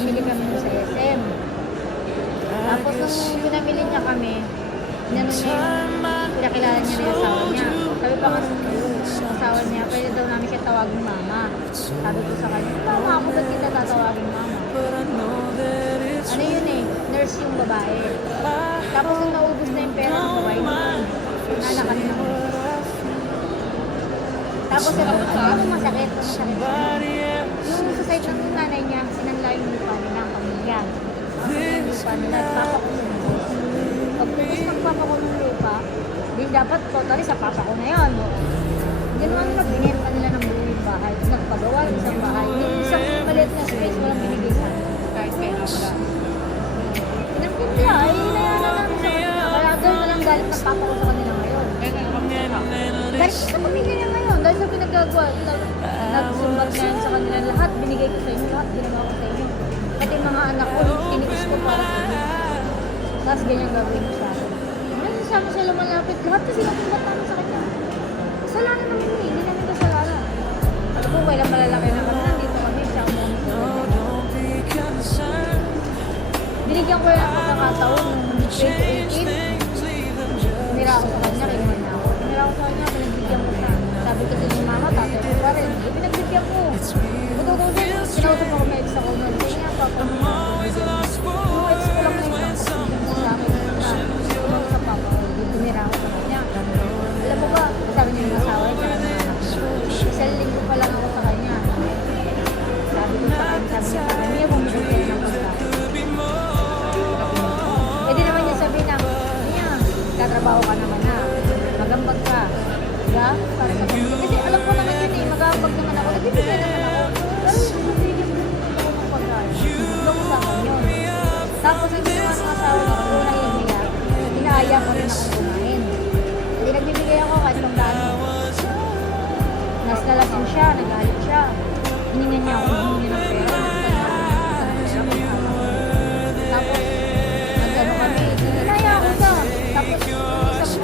bumili kami sa SM. Tapos nung pinamili niya kami, inano niya yung pinakilala niya na yung asawa niya. Sabi pa nga nung asawa niya, pwede daw namin siya tawagin mama. Sabi ko sa kanya, mama ako, ba't kita tatawagin mama? Ano yun eh, nurse yung babae. Tapos nung naubos na yung pera ng babae, nanak kami ng tapos ano masakit. Yung sa side ng nanay niya, sinanla yung lupa nila ang pamilya. Yung lupa nila, papakulong. Pagpupos magpapakulong lupa, din dapat totally sa papa ko na yun. Hindi naman nagbinenta nila ng buong bahay. Nagpagawa ng isang bahay. Yung isang maliit na space, walang binigay sa akin. Kahit kaya wala. Pinagpin niya, ay hinayanan namin sa kanila. Kaya doon na lang galit ng papa ko sa kanila ngayon. Dahil sa pamilya niya ngayon, dahil sa pinagagawa, nagsumbat nga yun sa kanila lahat, binigay ko sa inyo, lahat ginawa ko sa inyo. Pati yung mga anak ko, tinikis ko para sa inyo. Tapos ganyan gagawin mo sa akin. Ngayon sama sila malapit, lahat kasi nakumbat namin sa kanya. Kasalanan namin yun, hindi namin kasalanan. Alam ko, kailang malalaki na kami, nandito kami, sa umuwi ko. Binigyan ko lang ang pagkakataon nung 2018. Nira ako sa kanya, kinuha niya ako. Nira ako sa kanya, pinagbigyan ko siya. Sabi kasi ni mama, tatay ko pa rin. Hindi, pinagbigyan ko. Buto-buto, kinausap ako may ex ako nun. Kaya nga, papa mo na pinagbigyan. Yung ex ko lang na yung pinagbigyan sa akin na tulong sa papa ko. Nira ako sa kanya. Alam mo ba, sabi niya yung asawa, tsaka ng anak ko. Isang linggo pa lang ako sa kanya. Sabi ko sa kanya, sabi niya sa kanya, bumibig kayo ng pagkain. Eh di naman niya sabi na, niya, katrabaho ka naman na, magambag ka. Diba? Para sa pamilya. Kasi alam ko naman yun eh, magambag naman ako. Nagbibigay naman ako. Pero yung sabihin ko ako ng pagkain. Huwag ko sa akin yun. Tapos ang ginawa ng asawa ko, unang iiyak, inaaya ko rin akong kumain. Hindi nagbibigay ako kahit pang gano'n. Nalasing siya, nagalit siya. Hiningan niya ako, hiningan ng pera. Tapos, nag-ano kami, inaya ako siya. Tapos, isang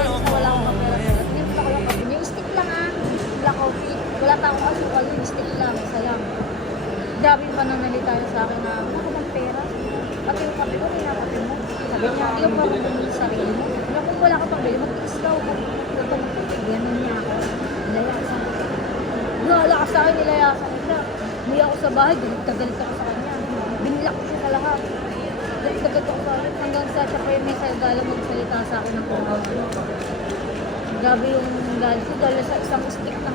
beses na wala akong kapera. Nilipot ako yung kape niya, stick lang ah. Black coffee. Wala pa akong asukal, yung stick lang, isa lang. Grabe yung pananalita niya sa akin na, wala ko bang pera? Pati yung kape ko, pinakape mo. Sabi niya, hindi yung marunong yung sarili mo. Wala kung wala ka pang bili, mag-tiis ka. Ganun niya ako. Nilayasan ko. Nalakas sa akin, nilayasan ko siya. Hindi ako sa bahay, galit ako sa kanya. Binilak ko siya sa lahat. Galit ako sa akin. Hanggang sa siya pa yung may sagala magsalita sa akin ng kung ano. Grabe yung galit ko dahil sa isang stick na